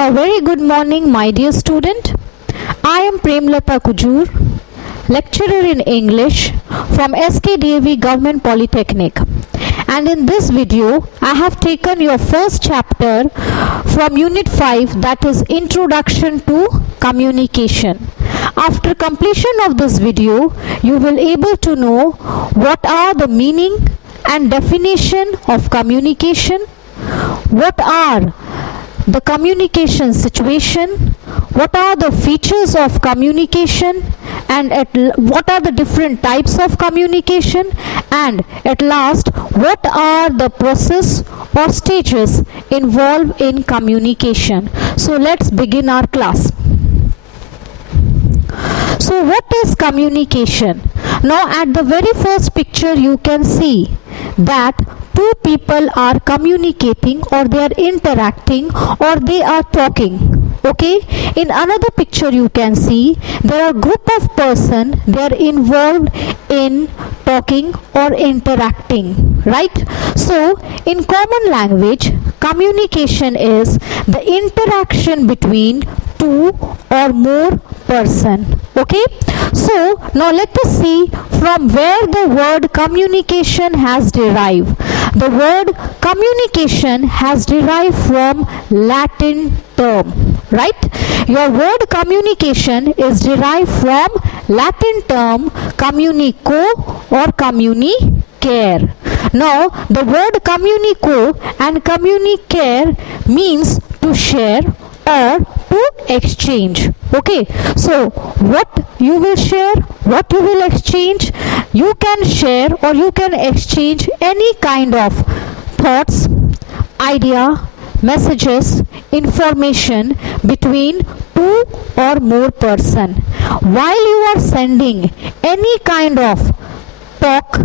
A very good morning, my dear student. I am Premlata Kujur, lecturer in English from SKDAV Government Polytechnic. And in this video, I have taken your first chapter from Unit 5, that is Introduction to Communication. After completion of this video, you will able to know what are the meaning and definition of communication, what are the communication situation, what are the features of communication, and what are the different types of communication, and at last what are the process or stages involved in communication. So let's begin our class. So what is communication? Now at the very first picture you can see that two people are communicating, or they are interacting, or they are talking. Okay, in another picture you can see there are group of person, they are involved in talking or interacting, right? So in common language, communication is the interaction between two or more person. Okay, so now let us see from where the word communication has derived. The word communication has derived from Latin term, right? Your word communication is derived from Latin term communico or communicare. Now the word communico and communicare means to share or to exchange. Okay, so what you will share, what you will exchange, you can share or you can exchange any kind of thoughts, idea, messages, information between two or more person. While you are sending any kind of talk,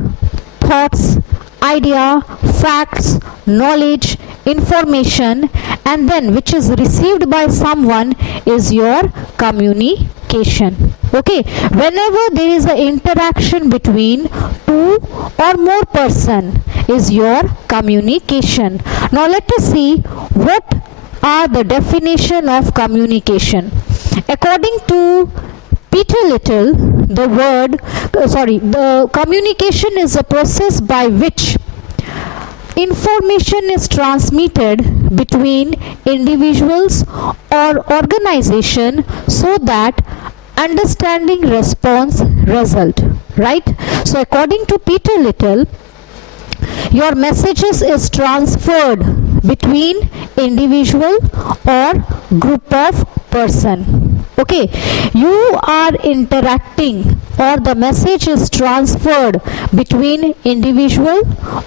thoughts, idea, facts, knowledge, information, and then which is received by someone is your communication. Okay, whenever there is an interaction between two or more person is your communication. Now let us see what are the definition of communication. According to Peter Little, the communication is a process by which information is transmitted between individuals or organization so that understanding response result, right? So according to Peter Little, your messages is transferred between individual or group of person. Okay, you are interacting or the message is transferred between individual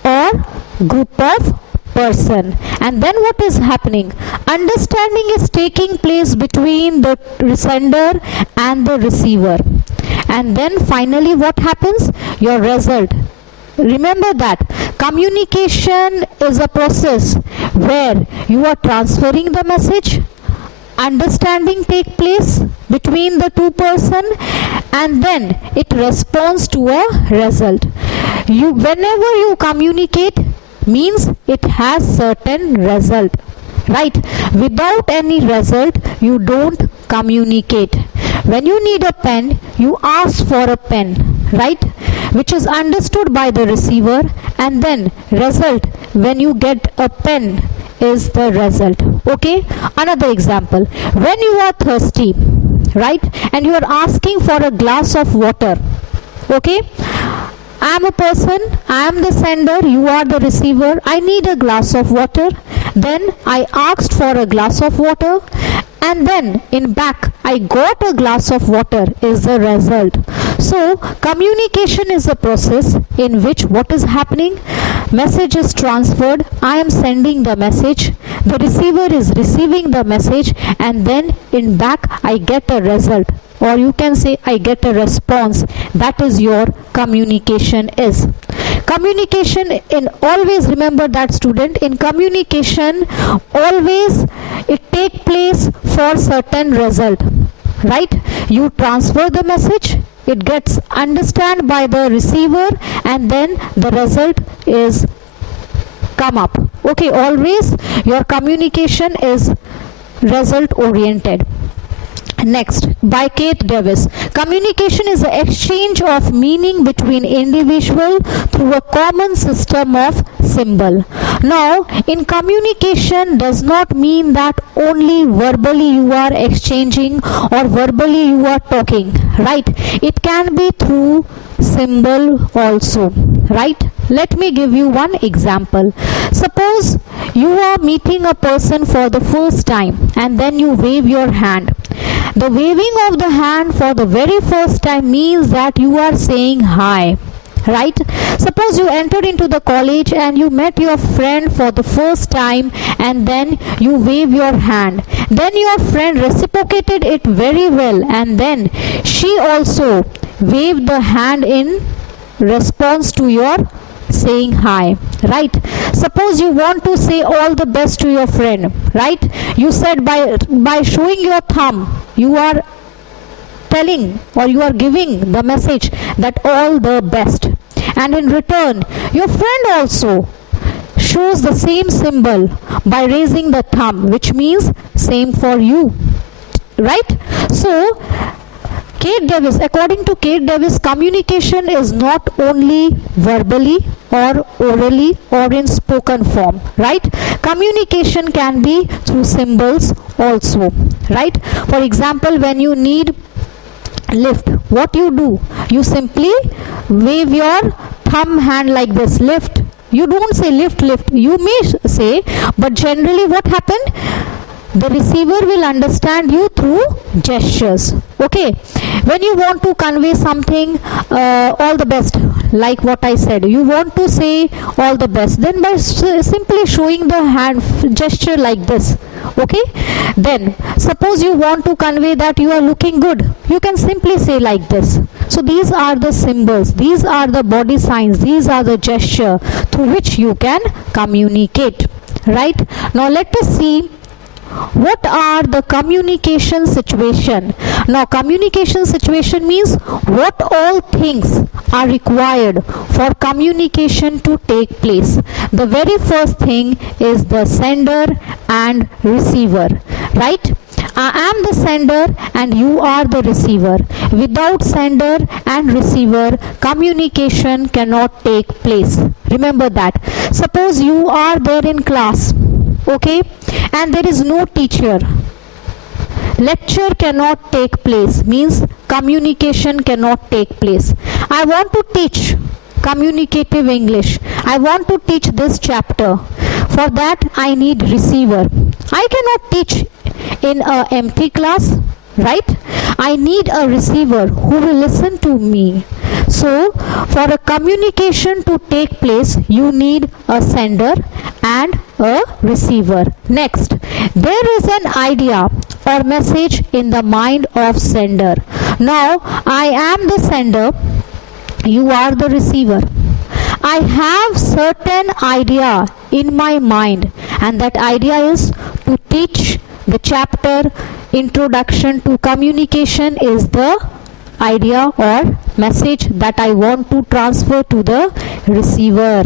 or group of person, and then what is happening? Understanding is taking place between the sender and the receiver, and then finally what happens? Your result. Remember that communication is a process where you are transferring the message, understanding take place between the two person, and then it responds to a result. Whenever you communicate means it has certain result, right? Without any result you don't communicate. When you need a pen, you ask for a pen, right? Which is understood by the receiver, and then result when you get a pen is the result. Okay, another example, when you are thirsty, right, and you are asking for a glass of water. Okay, I am a person, I am the sender, you are the receiver, I need a glass of water, then I asked for a glass of water, and then in back I got a glass of water is the result. So communication is a process in which what is happening? Message is transferred, I am sending the message, the receiver is receiving the message, and then in back I get a result, or you can say I get a response. That is your communication is. Communication, in always remember that student, in communication always it take place for certain result, right? You transfer the message, it gets understood by the receiver, and then the result is come up. Okay, always your communication is result oriented. Next, by Kate Davis, communication is the exchange of meaning between individual through a common system of symbol. Now, in communication does not mean that only verbally you are exchanging or verbally you are talking, right? It can be through symbol also, right? Let me give you one example. Suppose you are meeting a person for the first time and then you wave your hand. The waving of the hand for the very first time means that you are saying hi, right? Suppose you entered into the college and you met your friend for the first time and then you wave your hand. Then your friend reciprocated it very well and then she also waved the hand in response to your saying hi, right? Suppose you want to say all the best to your friend, right? You said by showing your thumb you are telling or you are giving the message that all the best, and in return your friend also shows the same symbol by raising the thumb, which means same for you, right? So Kate Davis, according to Kate Davis, communication is not only verbally or orally or in spoken form, right? Communication can be through symbols also, right? For example, when you need lift, what you do? You simply wave your thumb hand like this, lift. You don't say lift, lift. You may say, but generally what happened? The receiver will understand you through gestures. Okay, when you want to convey something, all the best, like what I said, you want to say all the best, then by simply showing the hand gesture like this. Okay, then suppose you want to convey that you are looking good, you can simply say like this. So these are the symbols, these are the body signs, these are the gesture through which you can communicate, right? Now let us see what are the communication situation. Now communication situation means what all things are required for communication to take place. The very first thing is the sender and receiver, right? I am the sender and you are the receiver. Without sender and receiver, communication cannot take place. Remember that. Suppose you are there in class, okay, and there is no teacher. Lecture cannot take place, means communication cannot take place. I want to teach communicative English. I want to teach this chapter. For that I need receiver. I cannot teach in an empty class, right? I need a receiver who will listen to me. So for a communication to take place, you need a sender and a receiver. Next, there is an idea or message in the mind of sender. Now I am the sender, you are the receiver. I have certain idea in my mind, and that idea is to teach the chapter Introduction to Communication is the idea or message that I want to transfer to the receiver,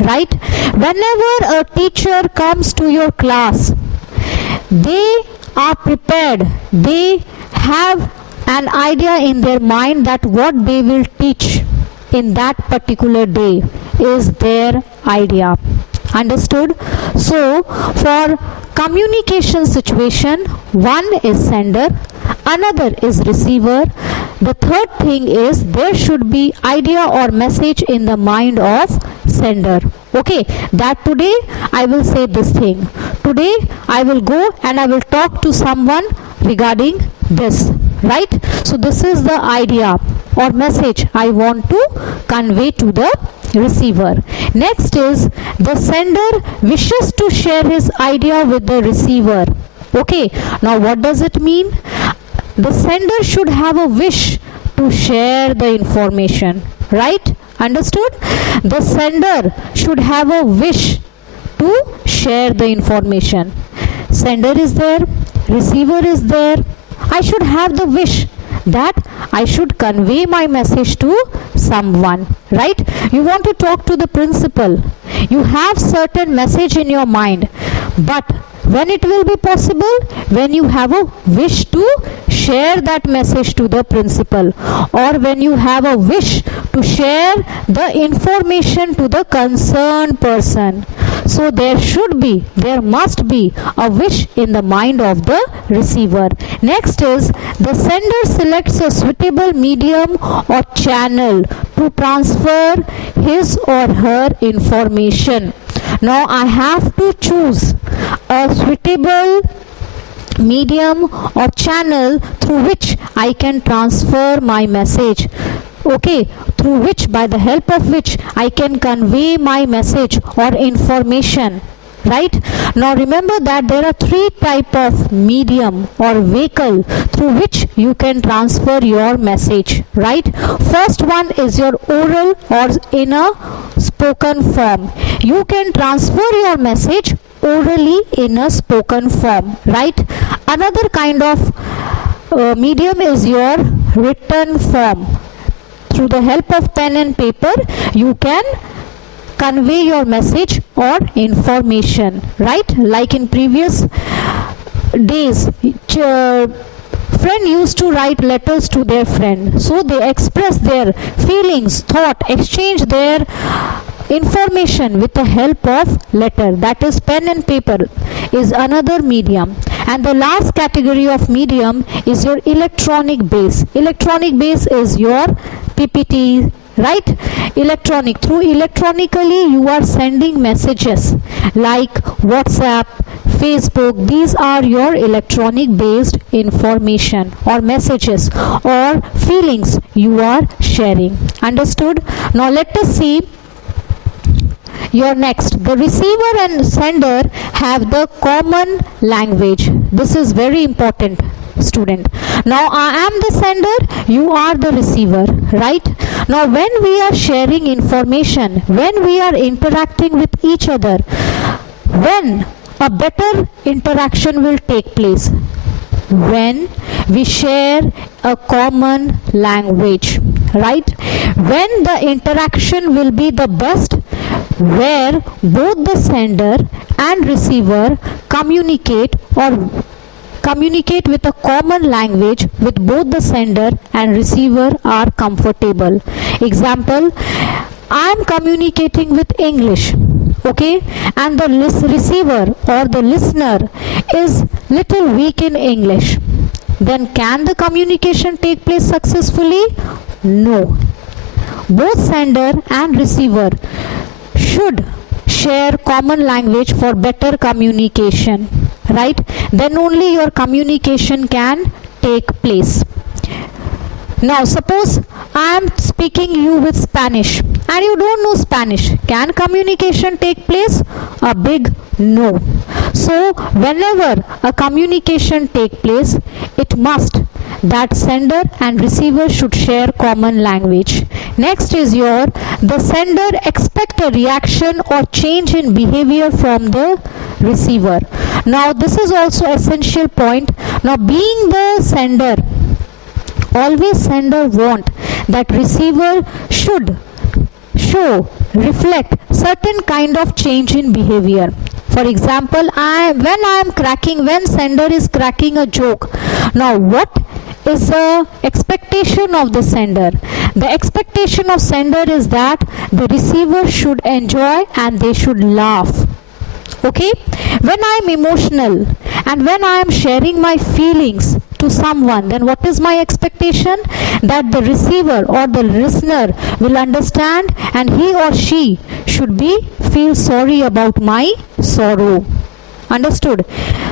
right? Whenever a teacher comes to your class, they are prepared, they have an idea in their mind that what they will teach in that particular day is their idea. Understood? So for communication situation, one is sender, another is receiver. The third thing is there should be idea or message in the mind of sender. Okay, that today I will say this thing. Today I will go and I will talk to someone regarding this, right? So this is the idea or message I want to convey to the receiver. Next is the sender wishes to share his idea with the receiver. Okay, now what does it mean? The sender should have a wish to share the information, right? Understood? The sender should have a wish to share the information. Sender is there, receiver is there. I should have the wish that I should convey my message to someone, right? You want to talk to the principal. You have certain message in your mind. But when it will be possible? When you have a wish to share that message to the principal, or when you have a wish to share the information to the concerned person. So there must be a wish in the mind of the receiver. Next is the sender selects a suitable medium or channel to transfer his or her information. Now I have to choose a suitable medium or channel through which I can transfer my message. Okay, through which, by the help of which, I can convey my message or information. Right? Now remember that there are three types of medium or vehicle through which you can transfer your message. Right? First one is your oral or in a spoken form. You can transfer your message orally in a spoken form. Right? Another kind of medium is your written form. Through the help of pen and paper, you can convey your message or information. Right? Like in previous days, friend used to write letters to their friend. So they express their feelings, thought, exchange their information with the help of letter. That is pen and paper is another medium. And the last category of medium is your electronic base. Electronic base is your PPT, right? Electronic. Through electronically you are sending messages like WhatsApp, Facebook. These are your electronic based information or messages or feelings you are sharing. Understood? Now let us see your next. The receiver and sender have the common language. This is very important, student. Now I am the sender, you are the receiver, right? Now when we are sharing information, when we are interacting with each other, when a better interaction will take place? When we share a common language, right? When the interaction will be the best, where both the sender and receiver communicate with a common language with both the sender and receiver are comfortable. Example, I am communicating with English, okay, and the receiver or the listener is little weak in English. Then can the communication take place successfully? No. Both sender and receiver should share common language for better communication, right? Then only your communication can take place. Now suppose I am speaking you with Spanish and you don't know Spanish. Can communication take place? A big no. So whenever a communication take place, it must that sender and receiver should share common language. Next is the sender expect a reaction or change in behavior from the receiver. Now this is also essential point. Now being the sender, always sender want that receiver should reflect certain kind of change in behavior. For example, when sender is cracking a joke, now what is the expectation of the sender? The expectation of sender is that the receiver should enjoy and they should laugh. Okay? When I am emotional and when I am sharing my feelings to someone, then what is my expectation? That the receiver or the listener will understand and he or she should feel sorry about my sorrow. Understood?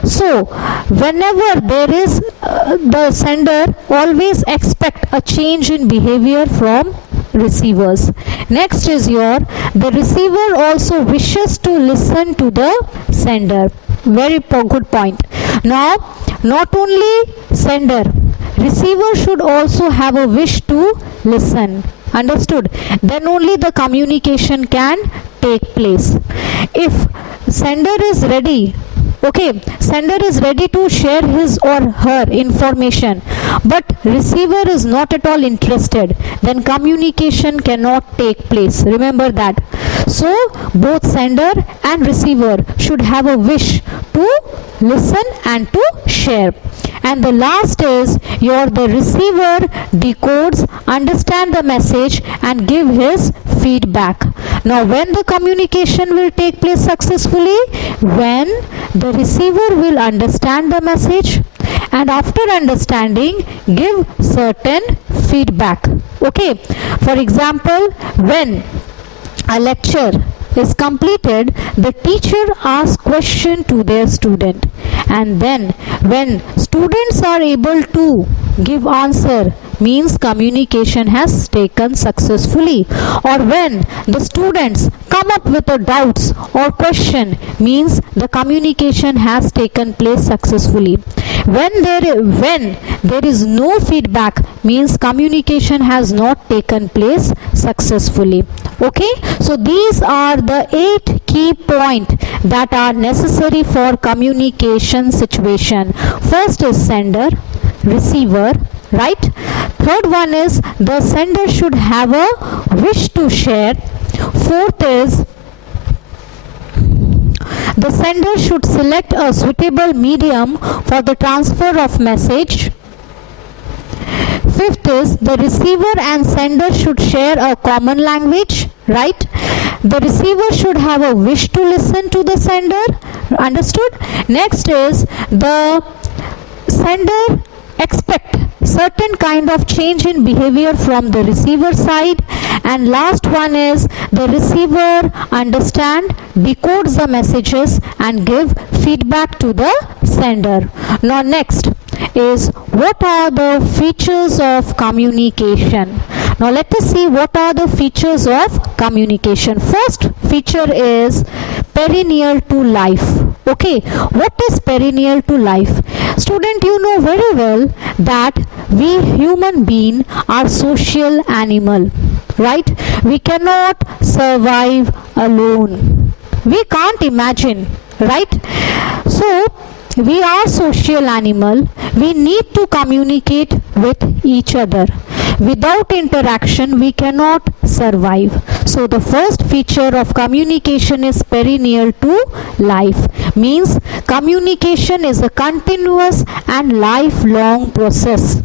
So whenever there is the sender always expect a change in behavior from receivers. Next is the receiver also wishes to listen to the sender. Very good point. Now not only sender, receiver should also have a wish to listen. Understood? Then only the communication can take place. If sender is ready, okay, sender is ready to share his or her information, but receiver is not at all interested, then communication cannot take place. Remember that. So both sender and receiver should have a wish to listen and to share. And the last is the receiver decodes, understand the message and give his feedback. Now when the communication will take place successfully? When the receiver will understand the message and after understanding give certain feedback. Okay, for example, when a lecture is completed, the teacher asks question to their student, and then when students are able to give answer, means communication has taken successfully. Or when the students come up with a doubts or question, means the communication has taken place successfully. When there is no feedback, means communication has not taken place successfully. Okay, so these are the 8 key points that are necessary for communication situation. First is sender, receiver, right? Third one is the sender should have a wish to share. Fourth is the sender should select a suitable medium for the transfer of message. Fifth is the receiver and sender should share a common language, right? The receiver should have a wish to listen to the sender. Understood? Next is the sender expect certain kind of change in behavior from the receiver side, and last one is the receiver understand, decodes the messages and give feedback to the sender. Now next is what are the features of communication. Now let us see what are the features of communication. First feature is perennial to life. Okay, what is perennial to life? Student, you know very well that we human being are social animal, right? We cannot survive alone. We can't imagine, right? So we are social animal. We need to communicate with each other. Without interaction, we cannot survive. So the first feature of communication is perennial to life. Means communication is a continuous and lifelong process.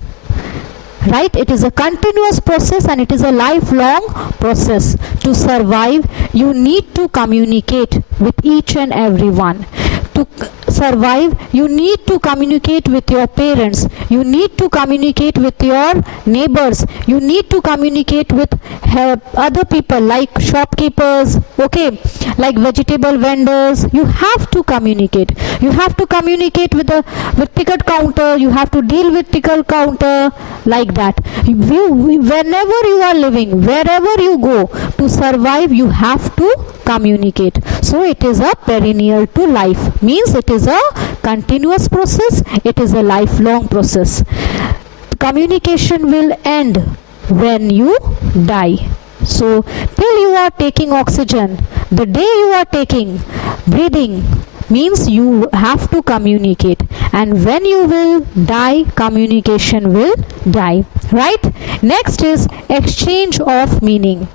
Right? It is a continuous process and it is a lifelong process. To survive, you need to communicate with each and everyone. To survive, you need to communicate with your parents. You need to communicate with your neighbors. You need to communicate with other people like shopkeepers, okay, like vegetable vendors. You have to communicate. You have to communicate with ticket counter. You have to deal with ticket counter, like that. Whenever you are living, wherever you go, to survive, you have to communicate. So it is a perennial to life. Means it is a continuous process. It is a lifelong process. Communication will end when you die. So till you are taking oxygen, the day you are taking breathing, means you have to communicate, and when you will die, communication will die, right? Next is exchange of meaning.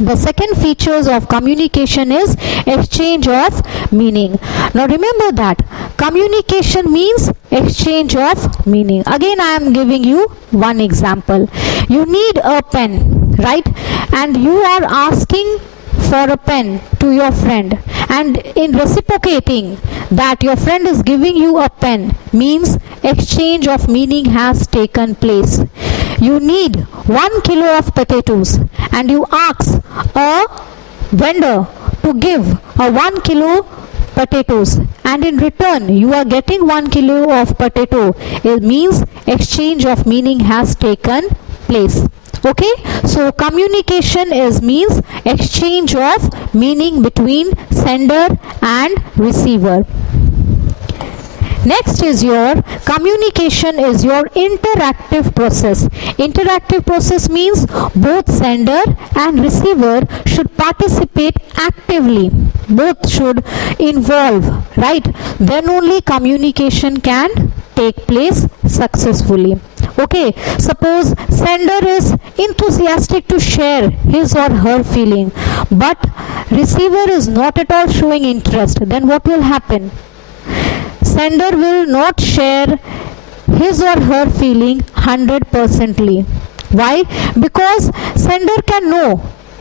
The second features of communication is exchange of meaning. Now remember that communication means exchange of meaning. Again, I am giving you one example. You need a pen, right? And you are asking for a pen to your friend, and in reciprocating that your friend is giving you a pen, means exchange of meaning has taken place. You need 1 kilo of potatoes and you ask a vendor to give a 1 kilo potatoes, and in return you are getting 1 kilo of potato. It means exchange of meaning has taken place. Okay, so communication means exchange of meaning between sender and receiver. Next is your communication is your interactive process. Interactive process means both sender and receiver should participate actively. Both should involve, right? Then only communication can take place successfully. Okay, suppose sender is enthusiastic to share his or her feeling, but receiver is not at all showing interest. Then what will happen? Sender will not share his or her feeling 100%. Why? Because sender can know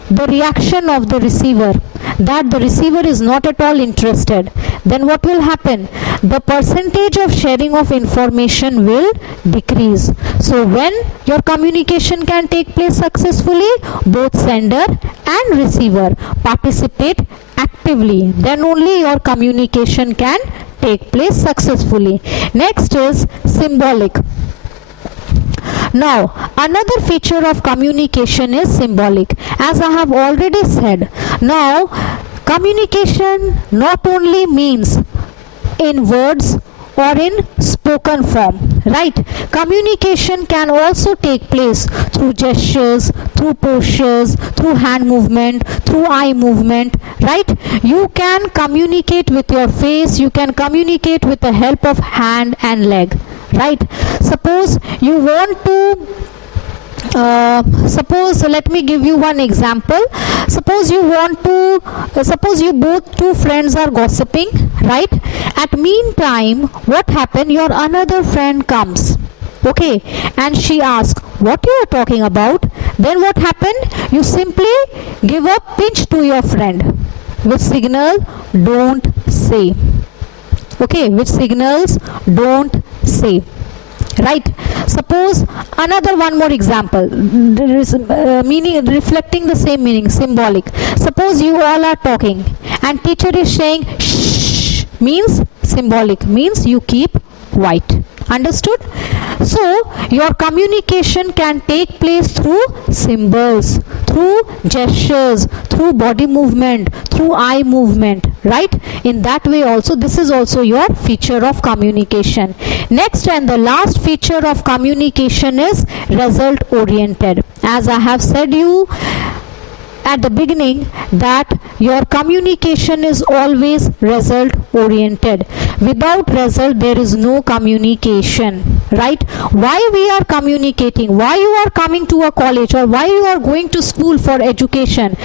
the reaction of the receiver, that the receiver is not at all interested. Then what will happen? The percentage of sharing of information will decrease. So when your communication can take place successfully, both sender and receiver participate actively, then only your communication can take place successfully. Next is symbolic. Now, another feature of communication is symbolic, as I have already said. Now, communication not only means in words or in spoken form, right? Communication can also take place through gestures, through postures, through hand movement, through eye movement, right? You can communicate with your face, you can communicate with the help of hand and leg, right? Suppose you want to let me give you one example. Suppose you both two friends are gossiping, right? At meantime, what happened? Your another friend comes, okay, and she asks, what you are talking about? Then what happened? You simply give a pinch to your friend, which signal don't say. Okay, which signals don't say, right? Suppose another one more example, there is meaning reflecting the same meaning, symbolic. Suppose you all are talking and teacher is saying shh, means symbolic, means you keep quiet. Understood? So your communication can take place through symbols, through gestures, through body movement, through eye movement, right? In that way also, this is also your feature of communication. Next and the last feature of communication is result oriented. As I have said you at the beginning, that your communication is always result oriented. Without result there is no communication, right? Why we are communicating, why you are coming to a college, or why you are going to school for education?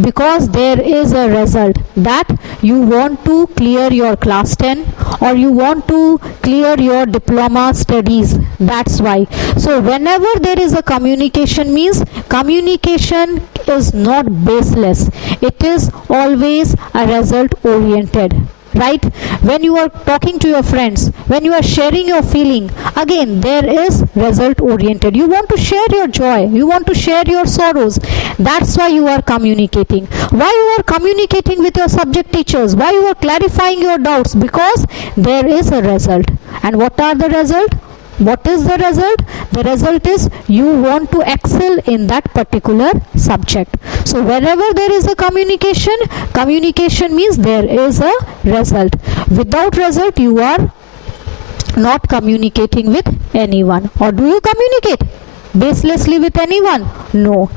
Because there is a result, that you want to clear your class 10 or you want to clear your diploma studies. That's why. So whenever there is a communication, means communication is not baseless, it is always a result oriented, right? When you are talking to your friends, when you are sharing your feeling, again there is result oriented. You want to share your joy, you want to share your sorrows. That's why you are communicating. Why you are communicating with your subject teachers, why you are clarifying your doubts? Because there is a result. And what are the result? What is the result? The result is you want to excel in that particular subject. So wherever there is a communication, communication means there is a result. Without result, you are not communicating with anyone. Or do you communicate baselessly with anyone? No.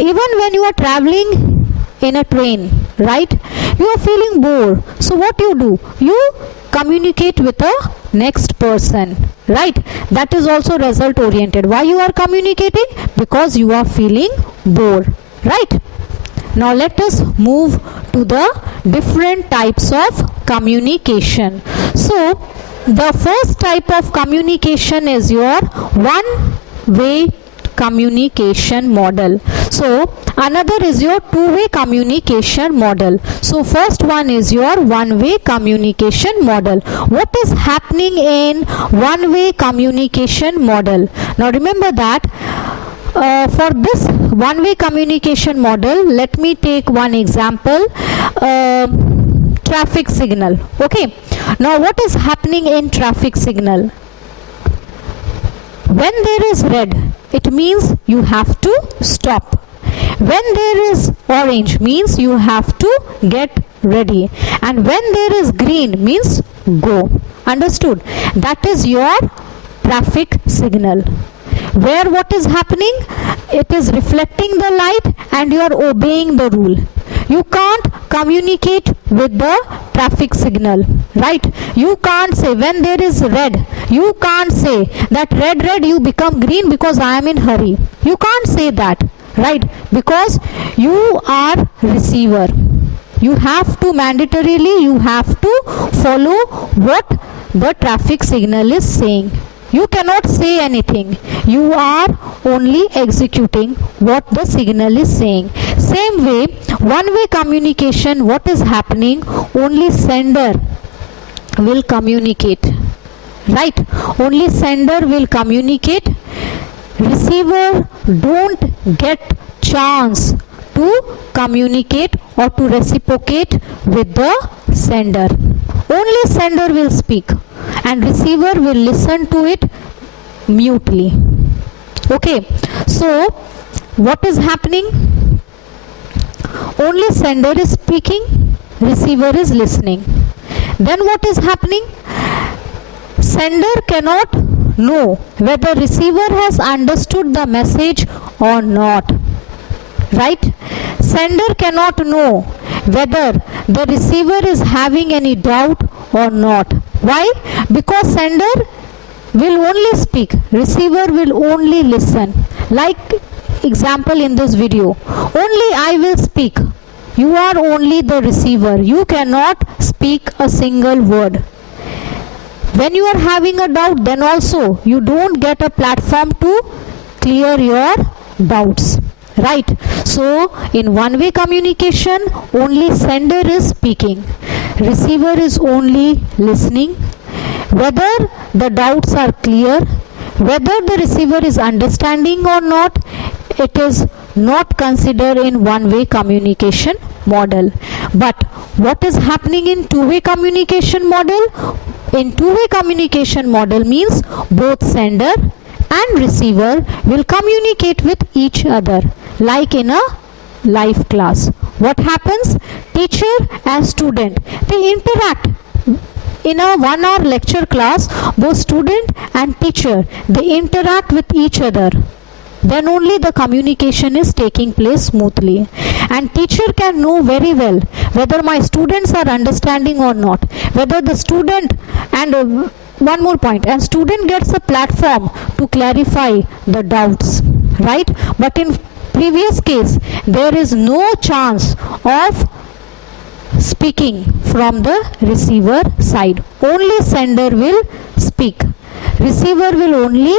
Even when you are traveling in a train, right, you are feeling bored. So what you do? You communicate with the next person, right? That is also result oriented. Why you are communicating? Because you are feeling bored, right? Now let us move to the different types of communication. So the first type of communication is your one-way communication model. So another is your two-way communication model. So first one is your one-way communication model. What is happening in one-way communication model? Now remember that for this one-way communication model, let me take one example. Traffic signal. Okay. Now what is happening in traffic signal? When there is red, it means you have to stop. When there is orange, means you have to get ready. And when there is green, means go. Understood? That is your traffic signal. Where what is happening? It is reflecting the light and you are obeying the rule. You can't communicate with the traffic signal. right? You can't say when there is red, you can't say that red you become green because I am in hurry. You can't say that, right? Because you are receiver. You have to mandatorily, you have to follow what the traffic signal is saying. You cannot say anything. You are only executing what the signal is saying. Same way, one-way communication, what is happening? Only sender will communicate, right? Only sender will communicate. Receiver don't get chance to communicate or to reciprocate with the sender. Only sender will speak and receiver will listen to it mutely. Okay, so what is happening? Only sender is speaking, receiver is listening. Then what is happening? Sender cannot know whether receiver has understood the message or not, right? Sender cannot know whether the receiver is having any doubt or not. Why? Because sender will only speak, receiver will only listen. Like example in this video, only I will speak. You are only the receiver. You cannot speak a single word. When you are having a doubt, then also you don't get a platform to clear your doubts, right? So in one-way communication, only sender is speaking, receiver is only listening. Whether the doubts are clear, whether the receiver is understanding or not, it is not considered in one-way communication model. But what is happening in two-way communication model? In two-way communication model means both sender and receiver will communicate with each other, like in a live class. What happens? Teacher and student, they interact. In a 1 hour lecture class, both student and teacher, they interact with each other. Then only the communication is taking place smoothly. And teacher can know very well whether my students are understanding or not. Whether the student, and one more point, and student gets a platform to clarify the doubts, right? But in previous case, there is no chance of speaking from the receiver side. Only sender will speak. Receiver will only